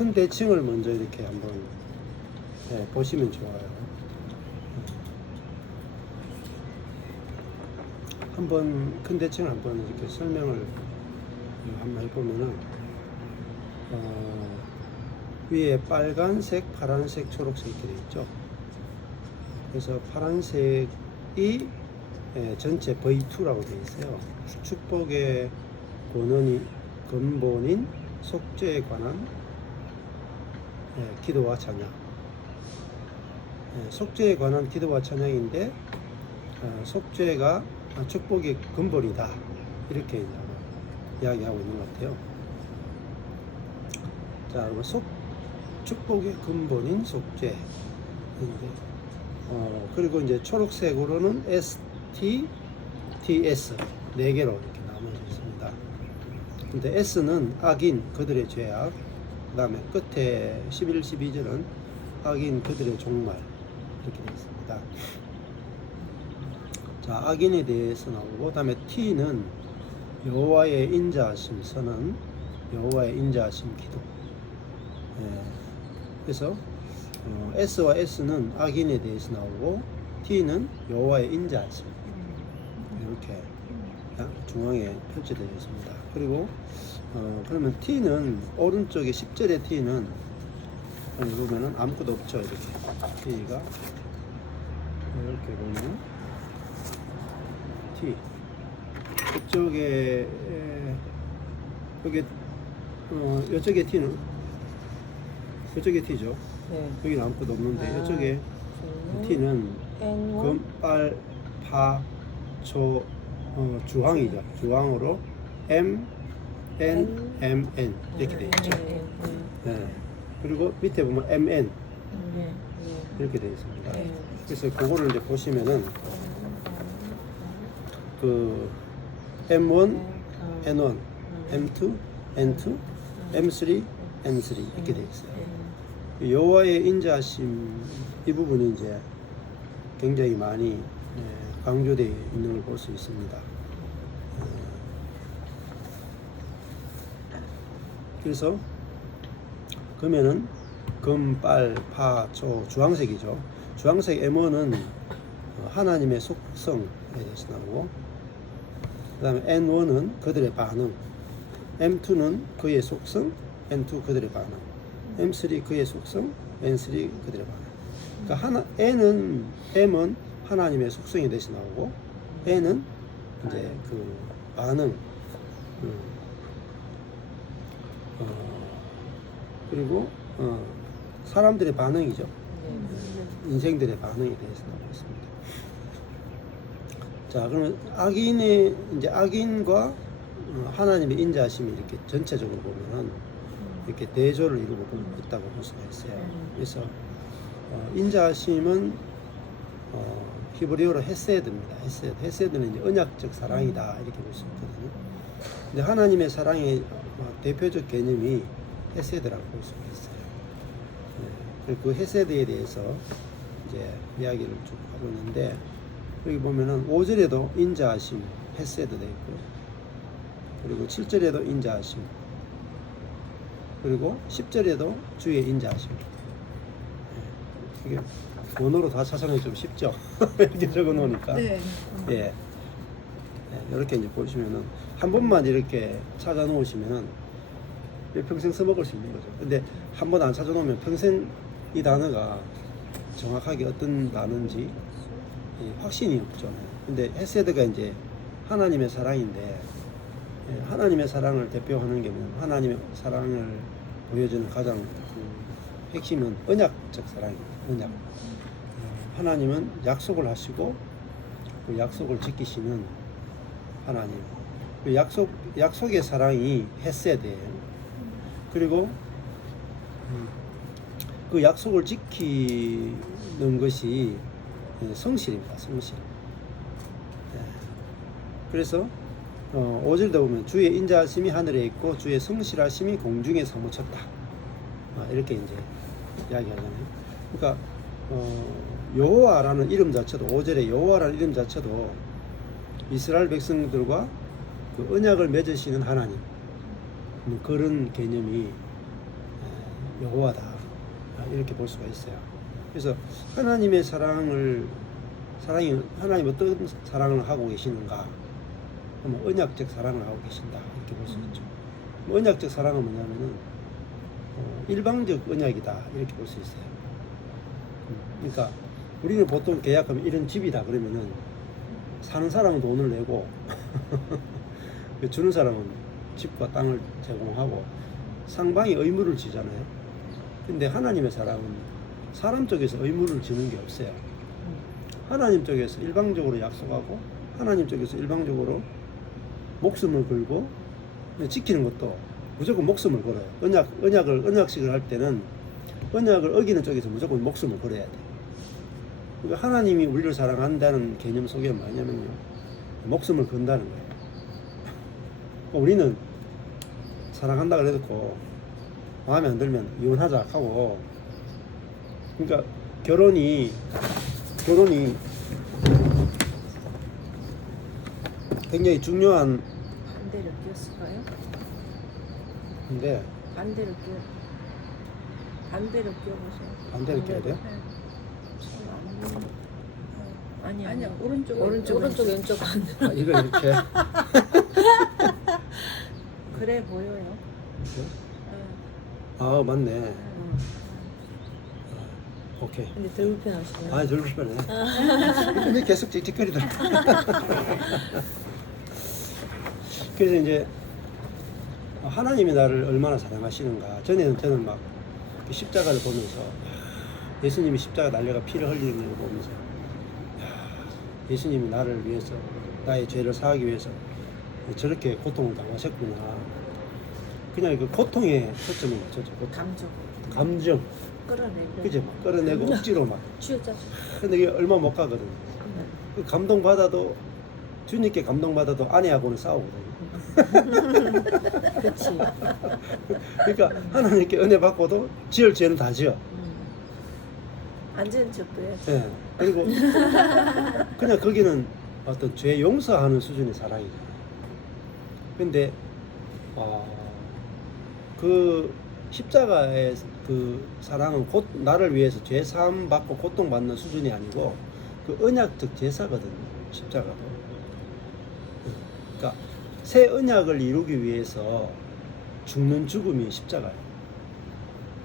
큰 대칭을 먼저 이렇게 한번 보시면 좋아요. 한번 큰 대칭을 한번 이렇게 설명을 한번 해보면은 위에 빨간색, 파란색, 초록색 이렇게 되어 있죠. 그래서 파란색이 전체 V2라고 되어 있어요. 축복의 근본인 속죄에 관한 기도와 찬양. 속죄에 관한 기도와 찬양인데 속죄가 축복의 근본이다, 이렇게 이야기하고 있는 것 같아요. 자, 그러면 축복의 근본인 속죄. 그리고 이제 초록색으로는 ST, TS 4개로 이렇게 나눠져 있습니다. 근데 S는 악인 그들의 죄악, 그 다음에 끝에 11, 12절은 악인 그들의 종말, 이렇게 되어 있습니다. 자, 악인에 대해서 나오고, 그 다음에 T는 여호와의 인자하심, 선은 여호와의 인자하심 기도. 그래서 S와 S는 악인에 대해서 나오고, T는 여호와의 인자하심, 이렇게 중앙에 표시되어 있습니다. 그리고 그러면 T는 오른쪽에 10절의 T는 보면은 아무것도 없죠. 이렇게 T가 이렇게 보면 T 이쪽에 여기 이쪽에 T는 이쪽에 T죠. 네. 여기는 아무것도 없는데 이쪽에 T는 금, 빨, 파, 초, 주황이죠. 주황으로 M, N, M, N 이렇게 되어 있죠. 네. 그리고 밑에 보면 MN 이렇게 되어 있습니다. 그래서 그거를 이제 보시면은 그 M1, N1, M2, N2, M3, N3 이렇게 되어 있어요. 여호와의 인자하심, 이 부분이 이제 굉장히 많이 강조되어 있는 걸 볼 수 있습니다. 그래서 그러면은 금, 빨, 파, 초, 주황색이죠. 주황색 M1은 하나님의 속성에 대해서 나오고, 그 다음에 N1은 그들의 반응, M2는 그의 속성, N2 그들의 반응, M3 그의 속성, N3 그들의 반응. 그러니까 M은 하나님의 속성에 대해서 나오고, N은 이제 그 반응, 그리고 사람들의 반응이죠. 인생들의 반응에 대해서 나오고 있습니다. 자, 그러면 악인과 하나님의 인자하심이 이렇게 전체적으로 보면은 이렇게 대조를 이루고 있다고 볼 수가 있어요. 그래서 인자하심은 히브리어로 헤세드입니다. 헤세드는 이제 언약적 사랑이다, 이렇게 볼 수 있거든요. 근데 하나님의 사랑의 대표적 개념이 헤세드라고 볼 수가 있어요. 그 헤세드에 대해서 이제 이야기를 쭉 하고 있는데, 여기 보면은 5절에도 인자하심, 헤세드 되어 있고, 그리고 7절에도 인자하심, 그리고 10절에도 주의 인자하심. 이게 원어로 다 찾아내기 좀 쉽죠? 이렇게 적어 놓으니까. 네. 예. 이렇게 이제 보시면은 한 번만 이렇게 찾아 놓으시면은 평생 써먹을 수 있는 거죠. 근데 한 번 안 찾아 놓으면 평생 이 단어가 정확하게 어떤 단어인지 확신이 없죠. 근데 헤세드가 이제 하나님의 사랑인데, 하나님의 사랑을 대표하는 게 하나님의 사랑을 보여주는 가장 핵심은 언약적 사랑입니다. 언약. 하나님은 약속을 하시고 그 약속을 지키시는 하나님. 그 약속의 사랑이 헤세드예요. 그리고 그 약속을 지키는 것이 성실입니다. 성실. 그래서 5절도 보면 주의 인자하심이 하늘에 있고 주의 성실하심이 공중에 사무쳤다, 이렇게 이제 이야기하잖아요. 그러니까 여호와라는 이름 자체도, 5절에 여호와라는 이름 자체도 이스라엘 백성들과 그 언약을 맺으시는 하나님, 그런 개념이 여호와다 이렇게 볼 수가 있어요. 그래서 하나님의 하나님 어떤 사랑을 하고 계시는가? 그러면 언약적 사랑을 하고 계신다 이렇게 볼 수 있죠. 언약적 사랑은 뭐냐면은 일방적 언약이다 이렇게 볼 수 있어요. 그러니까 우리는 보통 계약하면 이런 집이다 그러면은 사는 사람은 돈을 내고 주는 사람은 집과 땅을 제공하고 상방이 의무를 지잖아요. 근데 하나님의 사랑은 사람 쪽에서 의무를 지는 게 없어요. 하나님 쪽에서 일방적으로 약속하고 하나님 쪽에서 일방적으로 목숨을 걸고 지키는 것도 무조건 목숨을 걸어요. 언약식을 할 때는 언약을 어기는 쪽에서 무조건 목숨을 걸어야 돼. 그러니까 하나님이 우리를 사랑한다는 개념 속에 뭐냐면요, 목숨을 건다는 거예요. 우리는 사랑한다 그래도 마음에 안 들면 이혼하자 하고, 그러니까 결혼이 굉장히 중요한. 반대로 끼웠을까요? 근데 반대로 끼워보세요. 반대로 껴야 돼요? 아니야. 오른쪽 왼쪽 반대로. 아, 이거 이렇게. 그래 보여요. 이렇게? 아 맞네. 응. 오케이. 근데 덜 불편하시네요. 아, 저를 불편해. 근데 계속 찍찍거리더라. 그래서 이제 하나님이 나를 얼마나 사랑하시는가. 저는 막 십자가를 보면서 예수님이 십자가 날려가 피를 흘리는 걸 보면서 예수님이 나를 위해서 나의 죄를 사하기 위해서 저렇게 고통을 당하셨구나. 그냥 그 고통의 초점을 맞췄죠. 감정. 끌어내고. 그죠? 끌어내고 억지로 막. 취했죠. 근데 이게 얼마 못 가거든. 그 감동받아도, 주님께 감동받아도 아내하고는 싸우거든요. 그렇지. 그러니까 하나님께 은혜 받고도 지을 죄는 다 지어. 안 지은 척도 해. 예. 그리고 그냥 거기는 어떤 죄 용서하는 수준의 사랑이잖아요. 근데 그 십자가의 그 사랑은 곧 나를 위해서 죄 사함 받고 고통받는 수준이 아니고 그 언약적 제사거든요. 십자가도. 그러니까 새 언약을 이루기 위해서 죽는 죽음이 십자가예요.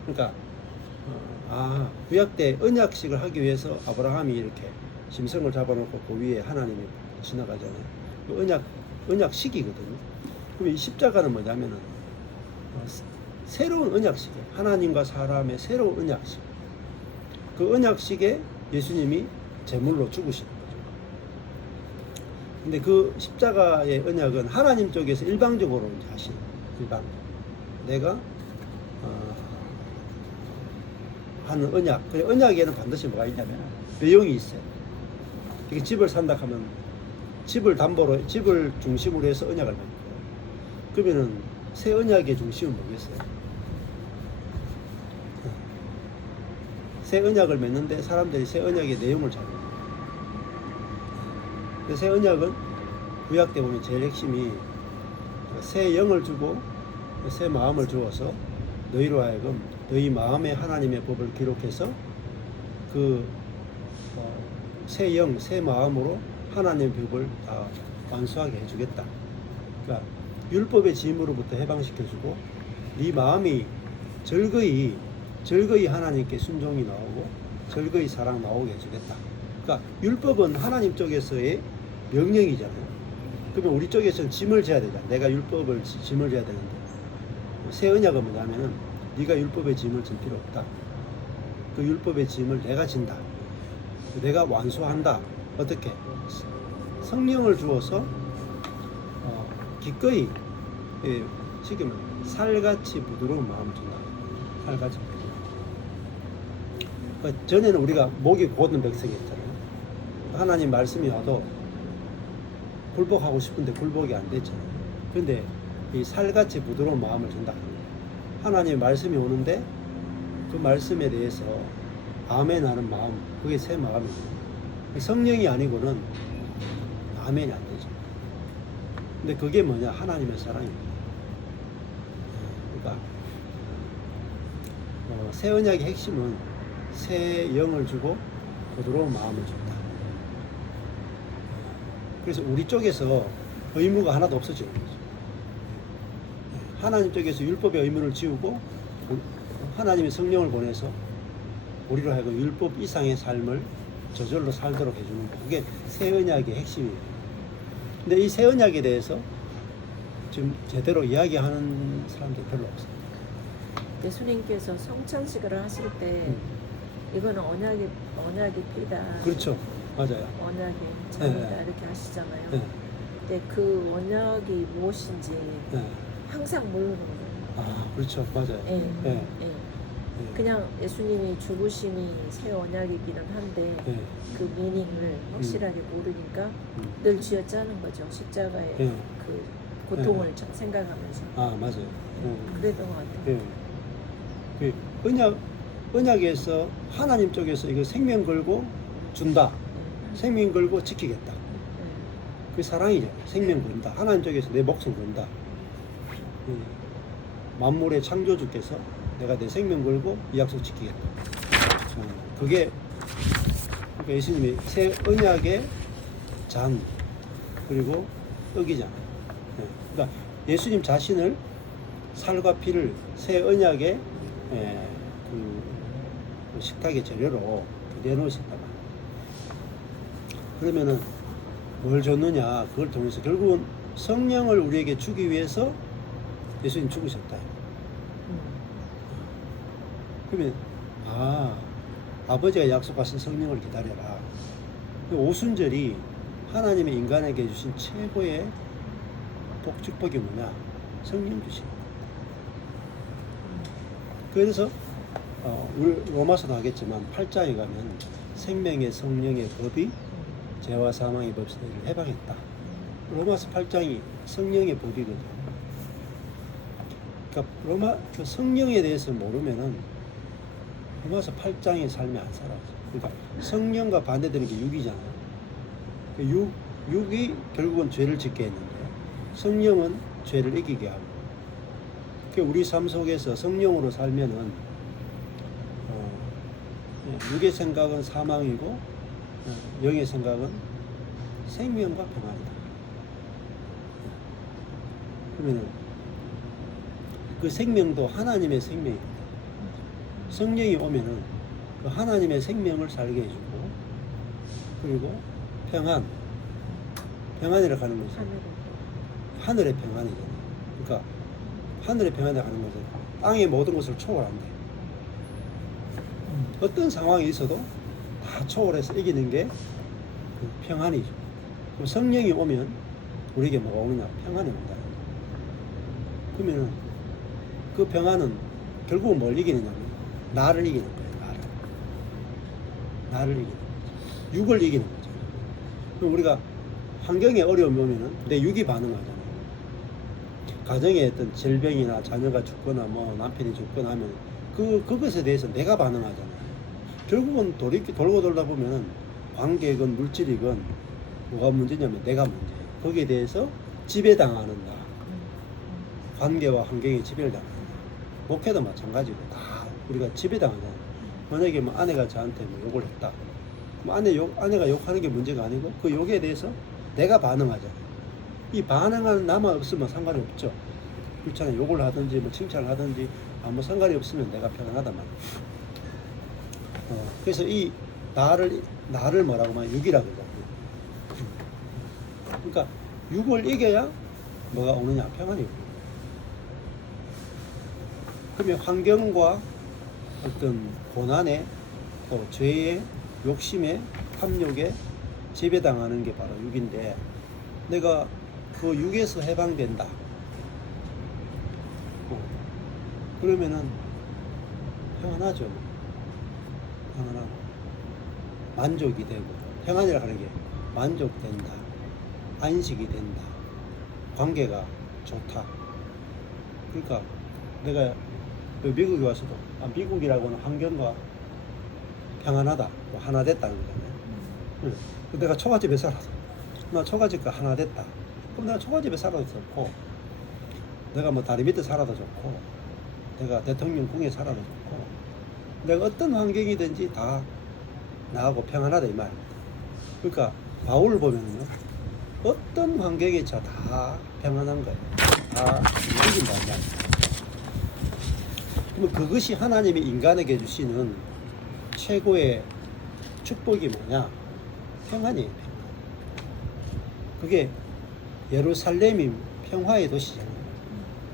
그러니까 구약 때 언약식을 하기 위해서 아브라함이 이렇게 짐승을 잡아놓고 그 위에 하나님이 지나가잖아요. 그 언약식이거든요. 그럼 이 십자가는 뭐냐면은 새로운 언약식이에요. 하나님과 사람의 새로운 언약식. 그 언약식에 예수님이 제물로 죽으시는 거죠. 근데 그 십자가의 언약은 하나님 쪽에서 일방적으로 이제 하시는 일방. 내가 하는 언약. 그 언약에는 반드시 뭐가 있냐면 비용이 있어요. 이게 집을 산다 하면 집을 중심으로 해서 언약을 맺고, 그러면은 새 언약의 중심은 뭐겠어요? 새 언약을 맺는데 사람들이 새 언약의 내용을 잘 몰라요. 새 언약은 구약 때 보면 제일 핵심이 새 영을 주고 새 마음을 주어서 너희로 하여금 너희 마음에 하나님의 법을 기록해서 그 새 영, 새 마음으로 하나님의 법을 다 완수하게 해주겠다. 그러니까 율법의 짐으로부터 해방시켜주고 네 마음이 즐거이 하나님께 순종이 나오고 즐거이 사랑 나오게 해주겠다. 그러니까 율법은 하나님 쪽에서의 명령이잖아요. 그러면 우리 쪽에서는 짐을 져야 되잖아. 내가 율법을 짐을 져야 되는데, 새 언약은 뭐냐면은 네가 율법의 짐을 질 필요 없다. 그 율법의 짐을 내가 진다. 내가 완수한다. 어떻게? 성령을 주어서 기꺼이, 지금 살같이 부드러운 마음을 준다. 살같이 부드러운. 그러니까 전에는 우리가 목이 곧는 백성이었잖아요. 하나님 말씀이 와도 굴복하고 싶은데 굴복이 안 됐잖아요. 그런데 이 살같이 부드러운 마음을 준다. 하나님의 말씀이 오는데 그 말씀에 대해서 아멘 하는 마음, 그게 새 마음이에요. 성령이 아니고는 아멘이 안 되죠. 근데 그게 뭐냐? 하나님의 사랑입니다. 그러니까 새 언약의 핵심은 새 영을 주고 부드러운 마음을 줬다. 그래서 우리 쪽에서 의무가 하나도 없어지는 거죠. 하나님 쪽에서 율법의 의무를 지우고 하나님의 성령을 보내서 우리로 하여금 율법 이상의 삶을 저절로 살도록 해주는 거. 그게 새 언약의 핵심이에요. 근데 이 새 언약에 대해서 지금 제대로 이야기하는 사람들이 별로 없어요. 예수님께서 성찬식을 하실 때 이거는 언약의 피다. 그렇죠. 맞아요. 언약의 잔이다 네. 이렇게 하시잖아요. 네. 근데 그 언약이 무엇인지 네. 항상 모르는 거예요. 아, 그렇죠. 맞아요. 예. 네. 예. 네. 그냥 예수님이 죽으심이 새 언약이기는 한데 네. 그 미닝을 확실하게 모르니까 늘 쥐어짜는 거죠. 십자가의 네. 그 고통을 생각하면서. 아, 맞아요. 그랬던 것 같아요. 예. 그 언약에서 하나님 쪽에서 이거 생명 걸고 준다. 생명 걸고 지키겠다. 그 사랑이잖아요. 생명 건다. 하나님 쪽에서 내 목숨 건다. 만물의 창조주께서 내가 내 생명 걸고 이 약속 지키겠다. 그게 그러니까 예수님이 새 언약의 잔 그리고 떡이잖아요. 그러니까 예수님 자신을 살과 피를 새 언약의 그 식탁의 재료로 내놓으셨단 말이에요. 그러면은 뭘 줬느냐? 그걸 통해서 결국은 성령을 우리에게 주기 위해서 예수님 죽으셨다. 그러면 아버지가 약속하신 성령을 기다려라. 그 오순절이 하나님의 인간에게 주신 최고의 축복이 뭐냐? 성령 주신. 그래서 우리 로마서도 하겠지만 8장에 가면 생명의 성령의 법이 죄와 사망의 법에서 너희를 해방했다. 로마서 8장이 성령의 법이거든. 그러니까 그 성령에 대해서 모르면은 로마서 8장의 삶이 안 살아요. 그러니까 성령과 반대되는 게 육이잖아요. 그 육이 결국은 죄를 짓게 했는데 성령은 죄를 이기게 하고. 우리 삶 속에서 성령으로 살면은 육의 생각은 사망이고 영의 생각은 생명과 평안이다. 그러면은 그 생명도 하나님의 생명입니다. 성령이 오면은 그 하나님의 생명을 살게 해주고 그리고 평안이라 하는 것은 하늘의 평안이잖아요. 그러니까 하늘의 평안이라 하는 것은 땅의 모든 것을 초월한대. 어떤 상황이 있어도 다 초월해서 이기는 게 그 평안이죠. 그럼 성령이 오면 우리에게 뭐가 오느냐? 평안이 온다. 그러면 그 평안은 결국은 뭘 이기느냐면 나를 이기는 거예요. 나를 이기는 거죠. 육을 이기는 거죠. 그럼 우리가 환경에 어려움이 오면은 내 육이 반응하잖아요. 가정에 어떤 질병이나 자녀가 죽거나 뭐 남편이 죽거나 하면 그것에 대해서 내가 반응하잖아요. 결국은 돌고 돌다 보면은 관계건 물질이건 뭐가 문제냐면 내가 문제예요. 거기에 대해서 지배당하는 나. 관계와 환경에 지배를 당하는 나. 목회도 마찬가지고 다 우리가 지배당하잖아요. 만약에 뭐 아내가 저한테 뭐 욕을 했다. 뭐 아내가 욕하는 게 문제가 아니고 그 욕에 대해서 내가 반응하잖아요. 이 반응하는 나만 없으면 상관이 없죠. 그렇잖아요. 욕을 하든지 뭐 칭찬을 하든지 아무 상관이 없으면 내가 편안하단 말이에요. 그래서 이 나를 뭐라고 하면 육이라고 그러잖아요. 그러니까 육을 이겨야 뭐가 오느냐? 평안이 오는 거예요. 그러면 환경과 어떤 고난에 또 죄의 욕심에 탐욕에 지배당하는 게 바로 육인데 내가 그 육에서 해방된다. 그러면은 평안하죠. 평안하고 만족이 되고 평안이라 하는 게 만족된다. 안식이 된다. 관계가 좋다. 그러니까 내가 미국에 와서도 미국이라고는 환경과 평안하다. 뭐 하나 됐다는 거잖아요. 내가 초가집에 살아서 나 초가집과 하나 됐다. 그럼 내가 초가집에 살아도 좋고 내가 뭐 다리 밑에 살아도 좋고 내가 대통령 궁에 살아도 좋고 내가 어떤 환경이든지 다 나하고 평안하다 이 말. 그러니까 바울을 보면요, 어떤 환경에 처 다 평안한 거예요. 다 이긴다 이 말. 그럼 그것이 하나님이 인간에게 주시는 최고의 축복이 뭐냐? 평안이에요. 평안. 그게 예루살렘이 평화의 도시잖아요.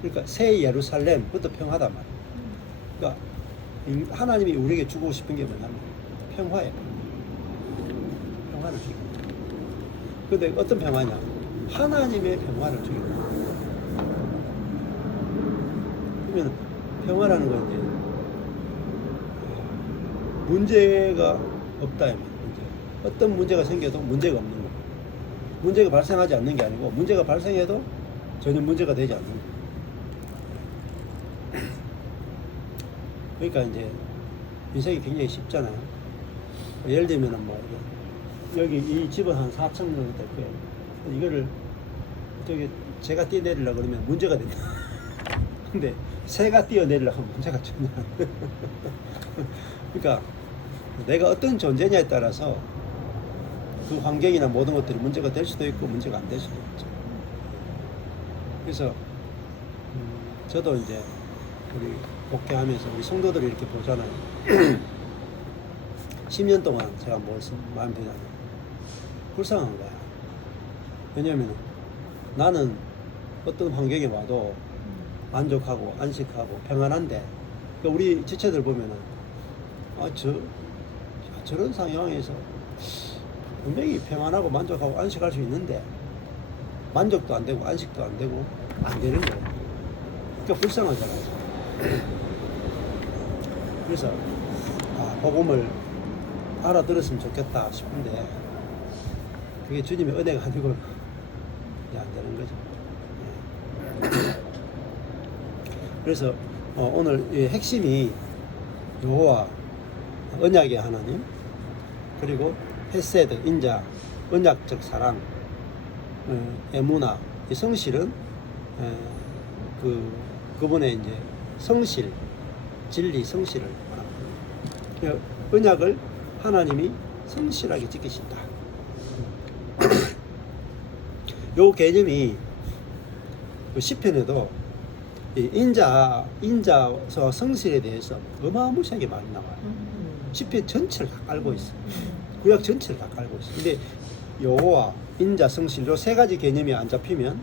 그러니까 새 예루살렘, 그것도 평화단 말이에요. 그러니까 하나님이 우리에게 주고 싶은 게 뭐냐면 평화예요. 평화를 주고. 근데 어떤 평화냐? 하나님의 평화를 주고. 그러면 평화라는 건 이제 문제가 없다. 문제. 어떤 문제가 생겨도 문제가 없는 거. 문제가 발생하지 않는 게 아니고 문제가 발생해도 전혀 문제가 되지 않는 거. 그러니까 이제 인생이 굉장히 쉽잖아요. 예를 들면은 뭐 여기 이 집은 한 4층 정도 될 거예요. 이거를 저기 제가 뛰어내리려고 그러면 문제가 된다. 근데 새가 뛰어내리려고 하면 문제가 전혀 안 돼. 그러니까 내가 어떤 존재냐에 따라서 그 환경이나 모든 것들이 문제가 될 수도 있고 문제가 안 될 수도 있죠. 그래서 저도 이제 우리 목회하면서 우리 성도들이 이렇게 보잖아요. 10년 동안 제가 뭘 마음에 들잖아요. 불쌍한 거야. 왜냐면 나는 어떤 환경에 와도 만족하고 안식하고 평안한데, 그러니까 우리 지체들 보면은 저런 상황에서 분명히 평안하고 만족하고 안식할 수 있는데 만족도 안 되고 안식도 안 되고 안 되는 거예요. 그러니까 불쌍하잖아요. 그래서 복음을 알아들었으면 좋겠다 싶은데 그게 주님의 은혜가 아니고 안 되는 거죠. 그래서 오늘 이 핵심이 여호와 언약의 하나님, 그리고 헤세드 인자 언약적 사랑, 에무나 이 성실은 그분의 이제 성실, 진리 성실을 말합니다. 언약을 하나님이 성실하게 지키신다. 요 개념이 그 시편에도 인자와 성실에 대해서 어마무시하게 많이 나와요. 시편 전체를 다 깔고 있어요. 구약 전체를 다 깔고 있어요. 근데 여호와, 인자, 성실 요 세 가지 개념이 안 잡히면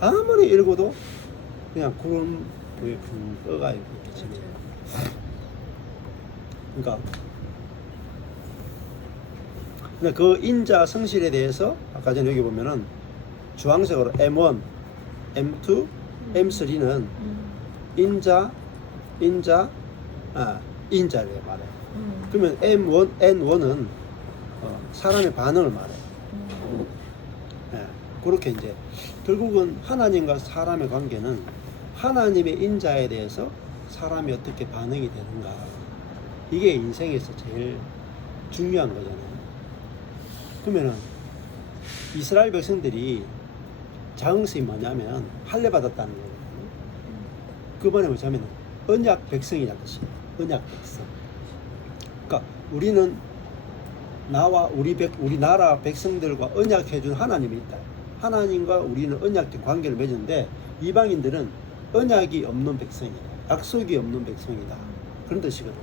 아무리 읽어도 그냥 구름 위에 붕 떠가 이렇게 지내요. 그러니까 그 인자 성실에 대해서 아까 전에 여기 보면은 주황색으로 M1, M2, M3는 인자를 말해요. 그러면 M1, N1은 사람의 반응을 말해요. 네, 그렇게 이제 결국은 하나님과 사람의 관계는 하나님의 인자에 대해서 사람이 어떻게 반응이 되는가, 이게 인생에서 제일 중요한 거잖아요. 그러면은 이스라엘 백성들이 자긍심이 뭐냐면 할례 받았다는 거예요. 그번에 뭐냐면 언약 백성이라는 뜻이에요. 언약 백성. 그러니까 우리는 나와 우리 나라 백성들과 언약해준 하나님이 있다. 하나님과 우리는 언약된 관계를 맺었는데 이방인들은 언약이 없는 백성이다. 약속이 없는 백성이다. 그런 뜻이거든요.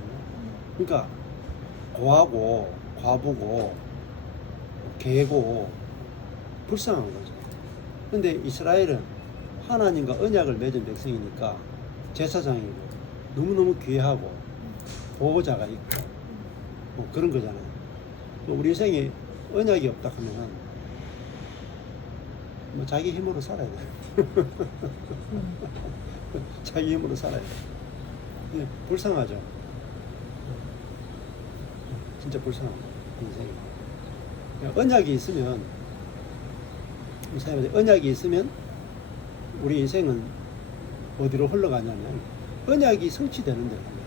그러니까 고하고 과부고 개고 불쌍한 거죠. 근데 이스라엘은 하나님과 언약을 맺은 백성이니까 제사장이고 너무너무 귀하고 보호자가 있고 뭐 그런 거잖아요. 우리 인생에 언약이 없다 하면은 뭐 자기 힘으로 살아야 돼. 자기 힘으로 살아야 돼. 불쌍하죠. 진짜 불쌍한 인생이. 언약이 있으면, 언약이 있으면 우리 인생은 어디로 흘러가냐면 언약이 성취되는 데로 갑니다.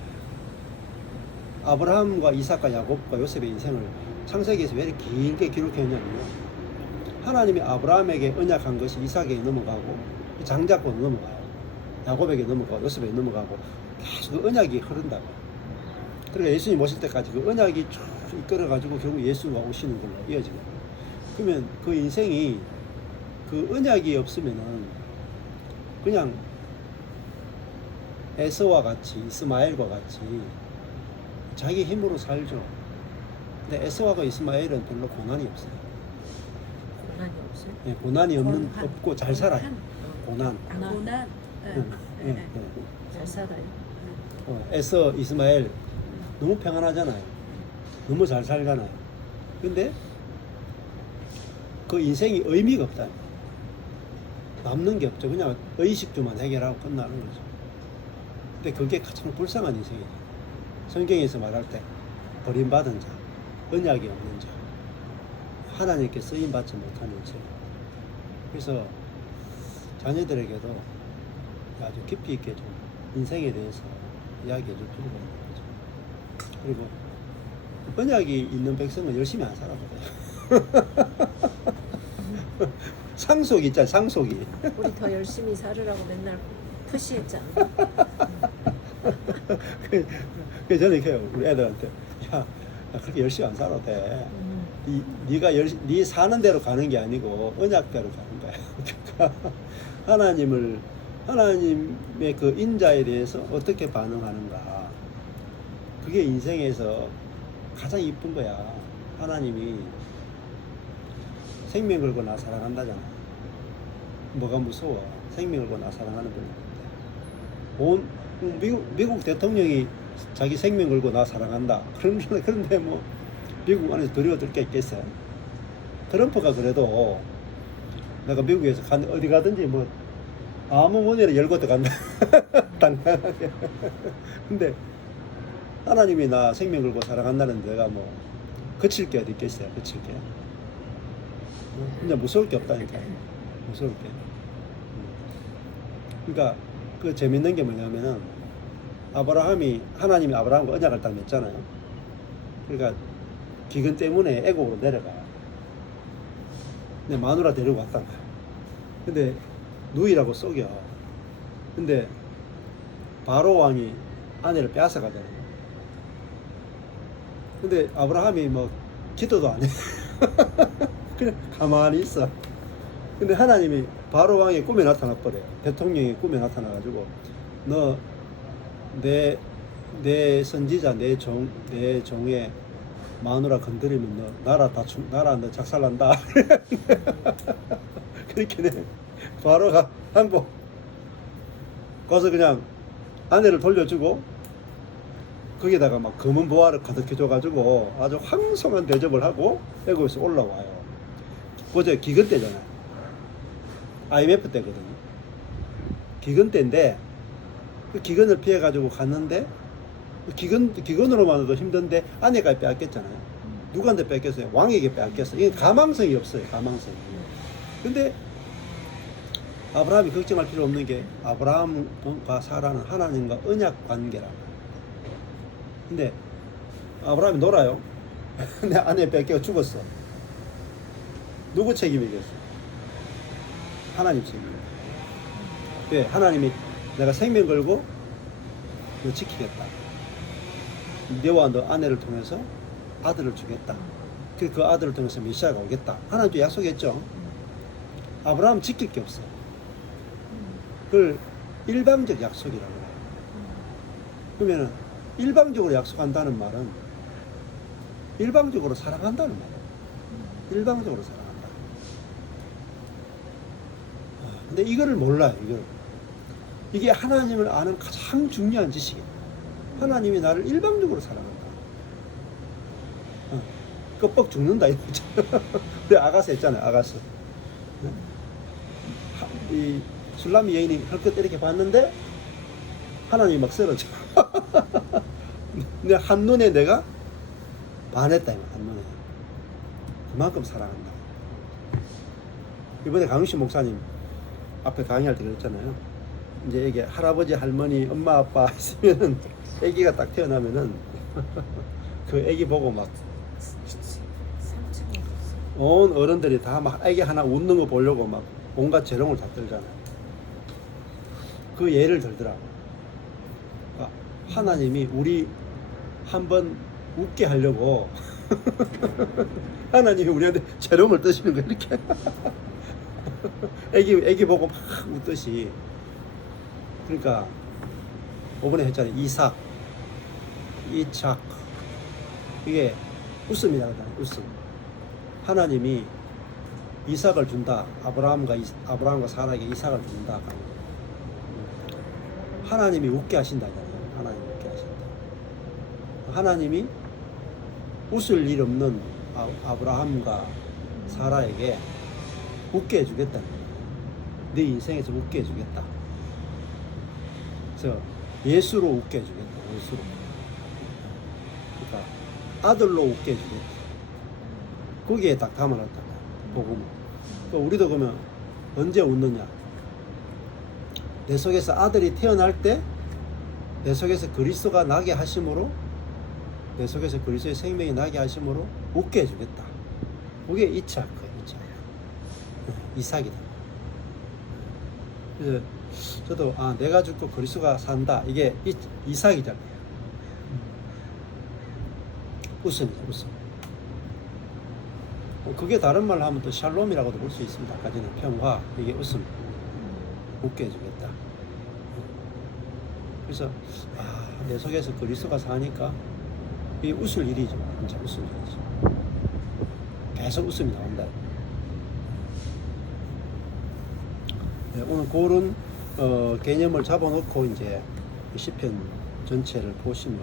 아브라함과 이삭과 야곱과 요셉의 인생을 창세기에서 왜 이렇게 길게 기록했냐면요, 하나님이 아브라함에게 언약한 것이 이삭에게 넘어가고 장자권 넘어가요. 야곱에게 넘어가고 요셉에게 넘어가고 계속 그 언약이 흐른다고. 그러니까 예수님 오실 때까지 그 언약이 쭉 이끌어가지고 결국 예수가 오시는 걸로 이어지는 거예요. 그러면 그 인생이 그 언약이 없으면은 그냥 에서와 같이 이스마엘과 같이 자기 힘으로 살죠. 근데 에서와가 이스마엘은 별로 고난이 없어요. 고난이 없어요? 예, 고난이 고난. 없고 잘 살아요. 고난. 고난. 예, 예. 잘 살아요. 에서 이스마엘 너무 평안하잖아요. 너무 잘 살잖아요. 근데 그 인생이 의미가 없다. 남는 게 없죠. 그냥 의식주만 해결하고 끝나는 거죠. 근데 그게 가장 불쌍한 인생이죠. 성경에서 말할 때 버림받은 자, 언약이 없는 자, 하나님께 쓰임받지 못하는 인생. 그래서 자녀들에게도 아주 깊이 있게 좀 인생에 대해서 이야기해 줄 필요가 있는 거죠. 그리고 언약이 있는 백성은 열심히 안 살아도 돼요. 상속이 있잖아요, 상속이. 우리 더 열심히 살으라고 맨날 푸시했잖아. 그래서 저는 이렇게 해요, 우리 애들한테. 야, 그렇게 열심히 안 살아도 돼. 네 사는 대로 가는 게 아니고 언약대로 가는 거야. 그러니까 하나님의 그 인자에 대해서 어떻게 반응하는가. 그게 인생에서 가장 이쁜 거야. 하나님이 생명 걸고 나 사랑한다잖아. 뭐가 무서워? 생명 걸고 나 사랑하는 분인데. 미국 대통령이 자기 생명 걸고 나 사랑한다. 그런데 뭐 미국 안에서 두려워들 게 있겠어요? 트럼프가 그래도 내가 미국에서 어디 가든지 뭐 아무 문이나 열고 들어간다. 당당하게. 근데 하나님이 나 생명 걸고 사랑한다는 내가 뭐 거칠 게 어디 있겠어요? 거칠 게. 그냥 무서울 게 없다니까. 무서울 게. 그러니까 그 재밌는 게 뭐냐면은 하나님이 아브라함과 언약을 딱 맺잖아요. 그러니까 기근 때문에 애국으로 내려가. 근데 마누라 데리고 왔단 말이야. 근데 누이라고 속여. 근데 바로 왕이 아내를 빼앗아 가잖아요. 근데 아브라함이 뭐 기도도 안 해. 그냥 가만히 있어. 근데 하나님이 바로 왕의 꿈에 나타나 버려요. 대통령이 꿈에 나타나 가지고 너 내 선지자 내 종의 마누라 건드리면 나라 너 작살난다. 그렇게 내 바로가 항복 가서 그냥 아내를 돌려주고 거기다가 막 검은 보화를 가득해 줘가지고 아주 황송한 대접을 하고 애국에서 올라와요. 그저 기근 때잖아요. IMF 때거든요. 기근 때인데 그 기근을 피해가지고 갔는데 기근으로만도 힘든데 아내가 빼앗겼잖아요. 누구한테 뺏겼어요? 왕에게 뺏겼어요. 이게 가망성이 없어요. 가망성이. 근데 아브라함이 걱정할 필요 없는 게 아브라함과 사라는 하나님과 언약 관계라고. 근데 아브라함이 놀아요. 근데 아내 뺏겨 죽었어. 누구 책임이겠어? 하나님 책임. 왜? 하나님이 내가 생명 걸고 너 지키겠다. 너와 너 아내를 통해서 아들을 주겠다. 그 아들을 통해서 메시아가 오겠다. 하나님도 약속했죠. 아브라함 지킬 게 없어. 그걸 일방적 약속이라고 해요. 그러면 일방적으로 약속한다는 말은 일방적으로 사랑한다는 말이에요. 일방적으로 사랑한다. 근데 이거를 몰라요. 이게 하나님을 아는 가장 중요한 지식이에요. 하나님이 나를 일방적으로 사랑한다. 껍벅 죽는다 이거죠. 우리 아가스 했잖아요. 아가스. 이 술라미 여인이 헐끗 이렇게 봤는데 하나님이 막 쓰러져. 근데 한눈에 내가 반했다. 한눈에. 그만큼 사랑한다. 이번에 강윤식 목사님 앞에 강의할 때 그랬잖아요. 이제 이게 할아버지, 할머니, 엄마, 아빠 있으면은 아기가 딱 태어나면은 그 아기 보고 막 온 어른들이 다 막 아기 하나 웃는 거 보려고 막 온갖 재롱을 다 들잖아요. 그 예를 들더라고. 그러니까 하나님이 우리 한번 웃게 하려고 하나님이 우리한테 재롱을 뜨시는 거예요. 이렇게 애기 보고 막 웃듯이. 그러니까 이번에 했잖아요. 이삭, 이착, 이게 웃음이라는 거예요. 웃음. 하나님이 이삭을 준다. 아브라함과 사라에게 이삭을 준다. 하나님이 웃게 하신다잖아요. 하나님이 웃게 하신다. 하나님이 웃을 일 없는 아브라함과 사라에게 웃게 해주겠다는 거예요. 네 인생에서 웃게 해주겠다. 그래서 예수로 웃게 해주겠다. 예수로. 그러니까 아들로 웃게 해주겠다. 거기에 딱 담아놨단 말이야. 복음을. 그러니까 우리도 그러면 언제 웃느냐? 내 속에서 아들이 태어날 때 내 속에서 그리스도가 나게 하심으로, 내 속에서 그리스도의 생명이 나게 하심으로 웃게 해주겠다. 그게 이삭 거예요. 이삭이다. 그래서 저도 내가 죽고 그리스도가 산다. 이게 이삭이잖아요. 웃음이죠. 웃음. 그게 다른 말로 하면 또 샬롬이라고도 볼 수 있습니다. 아까 전에 평화, 이게 웃음. 웃게 해주겠다. 그래서 내 속에서 그리스도가 사니까 이 웃을 일이죠. 진짜 웃을 일이죠. 계속 웃음이 나온다. 네, 오늘 그런 개념을 잡아놓고 이제 시편 전체를 보시면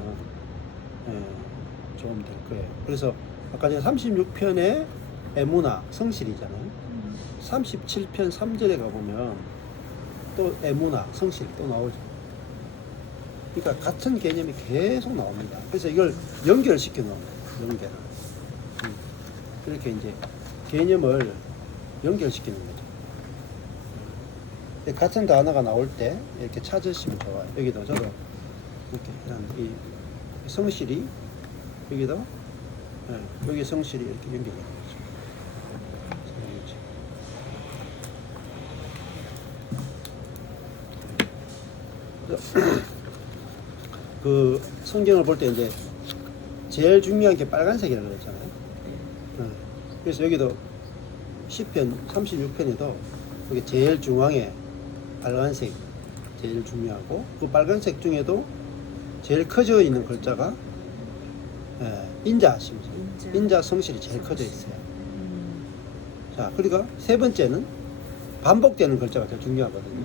좀 될 거예요. 그래서 아까 전에 36편에 에무나 성실이잖아요. 37편 3절에 가보면 또 에무나 성실이 또 나오죠. 그러니까 같은 개념이 계속 나옵니다. 그래서 이걸 연결시켜 놓은 거예요. 연결. 이렇게 이제 개념을 연결시키는 거죠. 같은 단어가 나올 때 이렇게 찾으시면 좋아요. 여기도 저도 이렇게 이 성실이 여기도 여기 성실이 이렇게 연결되는 거죠. 그 성경을 볼 때 이제 제일 중요한 게 빨간색이라고 그랬잖아요. 그래서 여기도 시편 36편에도 여기 제일 중앙에 빨간색 제일 중요하고, 그 빨간색 중에도 제일 커져 있는 글자가 인자하심이죠. 인자 성실이 제일 커져 있어요. 자, 그러니까 세 번째는 반복되는 글자가 제일 중요하거든요.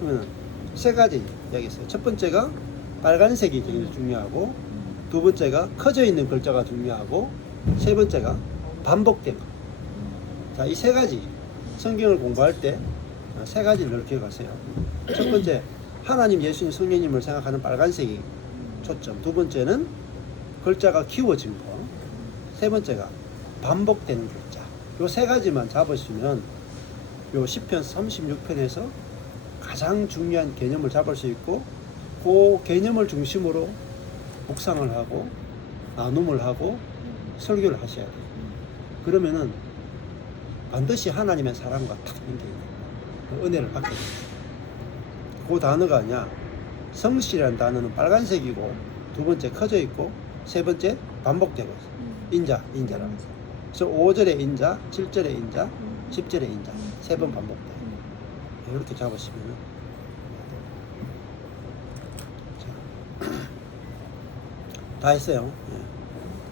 그러면 세 가지 이야기했어요. 첫 번째가 빨간색이 제일 중요하고, 두 번째가 커져 있는 글자가 중요하고, 세 번째가 반복된 거. 자, 이 세 가지 성경을 공부할 때 세 가지를 늘 기억하세요. 첫 번째, 하나님, 예수님, 성령님을 생각하는 빨간색이 초점. 두 번째는 글자가 키워진 거. 세 번째가 반복되는 글자. 요 세 가지만 잡으시면 요 시편 36편에서 가장 중요한 개념을 잡을 수 있고, 그 개념을 중심으로 묵상을 하고 나눔을 하고 설교를 하셔야 돼요. 그러면은 반드시 하나님의 사랑과 탁 연결이 그 은혜를 받게 됩니다. 그 단어가 아니야. 성실이라는 단어는 빨간색이고, 두 번째 커져 있고, 세 번째 반복되고 있어요. 인자라. 그래서 5절에 인자, 7절에 인자, 10절에 인자, 세 번 반복돼요. 이렇게 잡으시면은 다 했어요.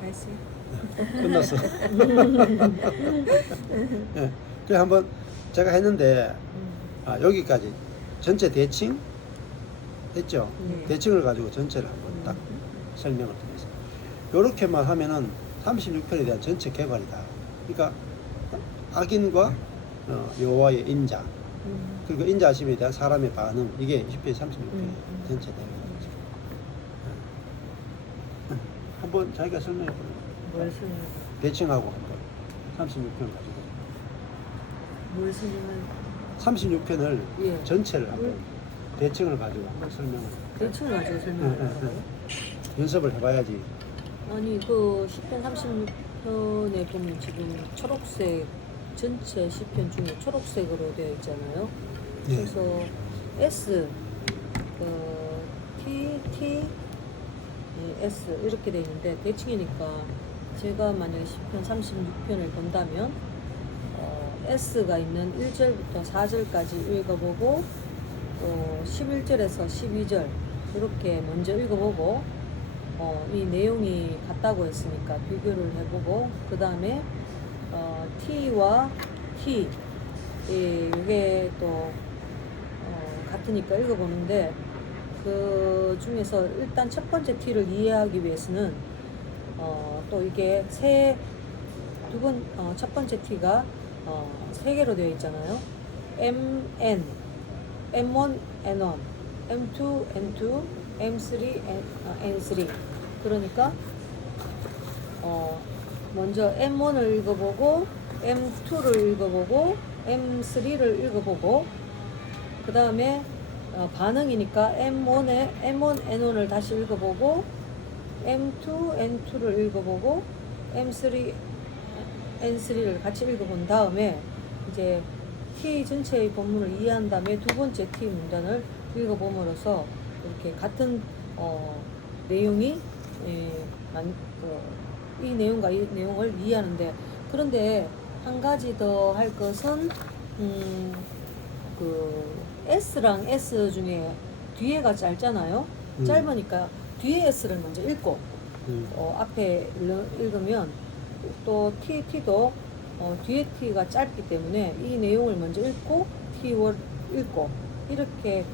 다 했어요. 끝났어. 네. 그래 한번 제가 했는데 여기까지 전체 대칭 했죠. 대칭을 가지고 전체를 한번 딱 설명을 드리겠습니다. 이렇게만 하면은 36편에 대한 전체 개괄이다. 그러니까 악인과 여호와의 인자, 그리고 인자하심에 대한 사람의 반응, 이게 20편 36편 전체 내용이죠. 한번 자기가 설명해 보는 뭘 설명? 대칭하고 한번 36편 가지고 뭘 설명을? 36편을 예. 전체를 한번 대칭을 가지고 한번 설명을 대충 가지고 설명을 하라고요? 연습을 해봐야지. 아니 그 시편 36편에 보면 지금 초록색 전체 시편 중에 초록색으로 되어 있잖아요. 네. 그래서 S T S 이렇게 돼 있는데 대칭이니까 제가 만약에 10편 36편을 본다면 S가 있는 1절부터 4절까지 읽어보고 또 11절에서 12절 이렇게 먼저 읽어보고 이 내용이 같다고 했으니까 비교를 해보고 그 다음에 T와 T 이게 또 같으니까 읽어보는데 그 중에서 일단 첫 번째 T를 이해하기 위해서는 또 이게 첫 번째 T가 세 개로 되어 있잖아요. MN, M1, N1, M2, N2, M3, N3. 그러니까 먼저 M1을 읽어보고 M2를 읽어보고 M3를 읽어보고 그 다음에 반응이니까 M1, N1을 다시 읽어보고 M2, N2를 읽어보고 M3, N3를 같이 읽어본 다음에 이제 T 전체의 본문을 이해한 다음에 두 번째 T 문단을 읽어봄으로써 이렇게 같은 내용이 이 내용과 이 내용을 이해하는데 그런데 한 가지 더 할 것은 그 S랑 S 중에 뒤에가 짧잖아요. 짧으니까 뒤에 S를 먼저 읽고 앞에 읽으면 또 T도 뒤에 T가 짧기 때문에 이 내용을 먼저 읽고 T를 읽고 이렇게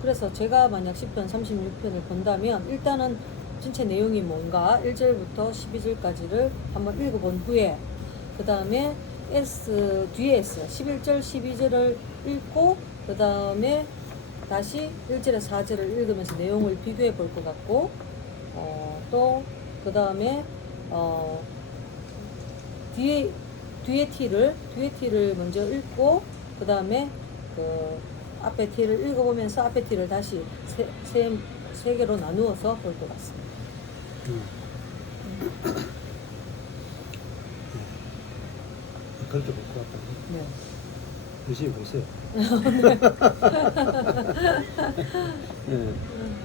그래서 제가 만약 10편 36편을 본다면 일단은 전체 내용이 뭔가 1절부터 12절까지를 한번 읽어본 후에 그 다음에 뒤에 S 11절 12절을 읽고 그 다음에 다시 1절에서 4절을 읽으면서 내용을 비교해 볼 것 같고 또 그 다음에 뒤에 T를 먼저 읽고 그 다음에 그 앞에 T를 읽어보면서 앞에 T를 다시 세 개로 나누어서 볼 것 같습니다. 그렇게 볼 것 같다. 네. 열심히 보세요. 네.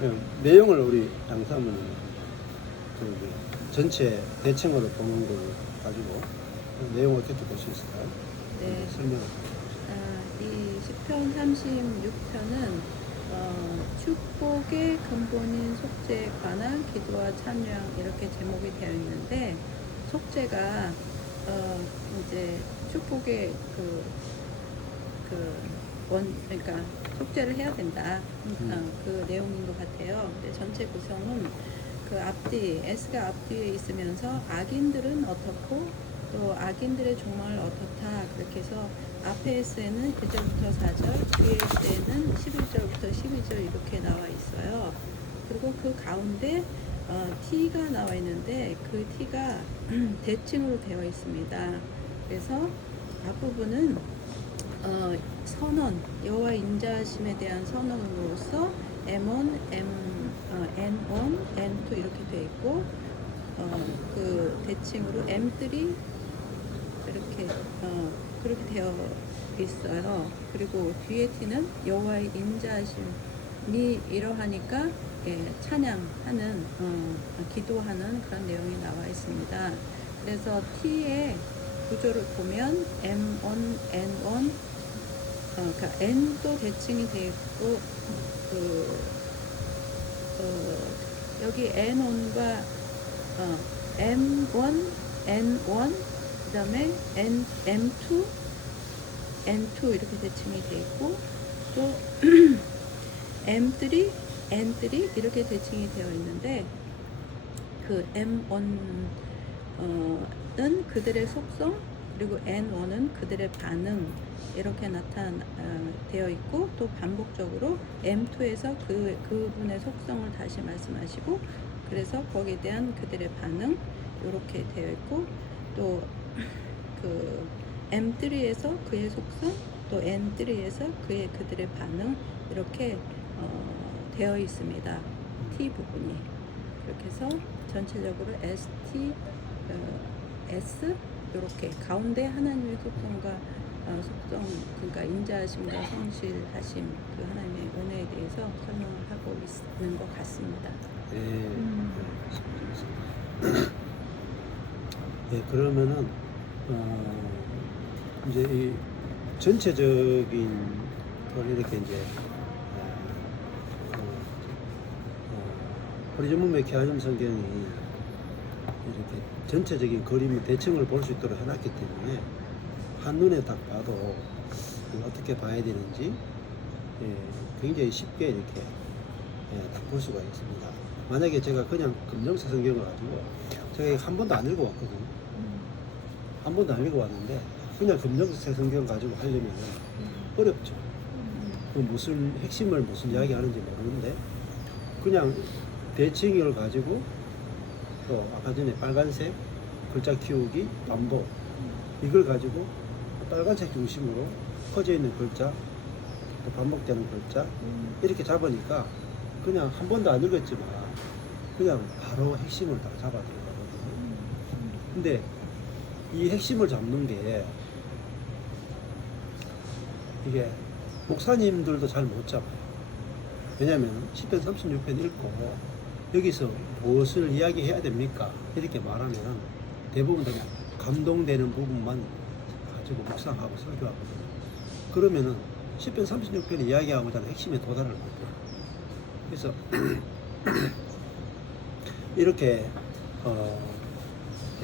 네. 내용을 우리 양사모님 전체 대칭으로 보는 걸 가지고 내용 어떻게 볼 수 있을까요? 네. 설명을. 이 10편 36편은 축복의 근본인 속죄에 관한 기도와 찬양 이렇게 제목이 되어 있는데 속죄가 이제 축복의 그러니까 속죄를 해야 된다 그 내용인 것 같아요. 근데 전체 구성은 그 앞뒤 S가 앞뒤에 있으면서 악인들은 어떻고 또 악인들의 종말을 어떻다 그렇게 해서 앞에 S에는 1절부터 4절 뒤에 S에는 11절부터 12절 이렇게 나와 있어요. 그리고 그 가운데 T가 나와 있는데 그 T가 대칭으로 되어 있습니다. 그래서 앞부분은 선언, 여호와 인자하심에 대한 선언으로서 M1, N1, N2 이렇게 되어 있고 그 대칭으로 M3 이렇게 그렇게 되어 있어요. 그리고 뒤에 T는 여호와의 인자하심이 이러하니까 찬양하는 기도하는 그런 내용이 나와 있습니다. 그래서 T의 구조를 보면 M1, N1 그러니까 N도 대칭이 되어 있고 여기 N1과 M1, N1 그 다음에 M2, N2 이렇게 대칭이 되어 있고 또 M3, N3 이렇게 대칭이 되어 있는데 그 M1은 그들의 속성 그리고 N1은 그들의 반응 이렇게 되어 있고 또 반복적으로 M2에서 그분의 속성을 다시 말씀하시고 그래서 거기에 대한 그들의 반응 이렇게 되어 있고 또 그 M3에서 그의 속성 또 N3에서 그들의 반응 이렇게 되어 있습니다. T 부분이 그렇게 해서 전체적으로 ST, S 이렇게 가운데 하나님의 속성과 속성 그러니까 인자하심과 성실하심 그 하나님의 은혜에 대해서 설명을 하고 있는 것 같습니다. 네, 그러면은 이제 이 전체적인 걸 이렇게 이제 호리존문맥 개화점 성경이 이렇게 전체적인 그림의 대칭을 볼 수 있도록 해놨기 때문에 한눈에 딱 봐도 어떻게 봐야 되는지 굉장히 쉽게 이렇게 딱 볼 수가 있습니다. 만약에 제가 그냥 금정사 성경을 가지고 제가 이거 한 번도 안 읽어왔거든요. 한 번도 안 읽어왔는데 그냥 금정사 성경 가지고 하려면 어렵죠. 그 무슨 핵심을 무슨 이야기 하는지 모르는데 그냥 대칭을 가지고 또 아까 전에 빨간색 글자 키우기 반복 이걸 가지고 빨간색 중심으로 퍼져 있는 글자 또 반복되는 글자 이렇게 잡으니까 그냥 한 번도 안 읽었지만 그냥 바로 핵심을 다 잡아들거든요. 근데 이 핵심을 잡는 게 이게 목사님들도 잘 못 잡아요. 왜냐하면 10편 36편 읽고 여기서 무엇을 이야기해야 됩니까? 이렇게 말하면 대부분 다 감동되는 부분만 가지고 묵상하고 설교하거든요. 그러면은 10편 36편을 이야기하고자 하는 핵심에 도달을 못해요. 그래서 이렇게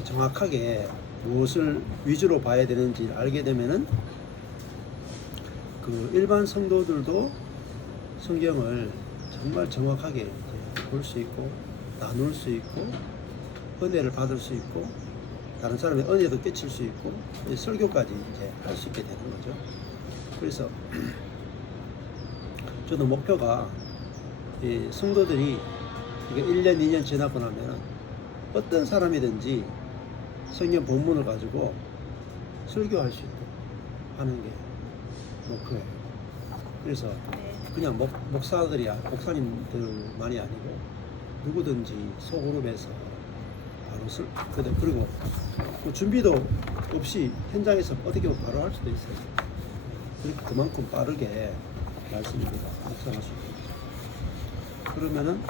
정확하게 무엇을 위주로 봐야 되는지 알게 되면은 그 일반 성도들도 성경을 정말 정확하게 볼 수 있고 나눌 수 있고 은혜를 받을 수 있고 다른 사람의 은혜도 끼칠 수 있고 설교까지 이제 할 수 있게 되는 거죠. 그래서 저도 목표가 이 성도들이 이게 1년, 2년 지나고 나면 어떤 사람이든지 성경 본문을 가지고 설교할 수 있도록 하는 게 목표예요. 그래서 그냥 목사님들만이 아니고 누구든지 소그룹에서 바로 그리고 뭐 준비도 없이 현장에서 어떻게 보면 바로 할 수도 있어요. 그렇게 그만큼 빠르게 말씀입니다. 묵상할 수 있습니다. 그러면은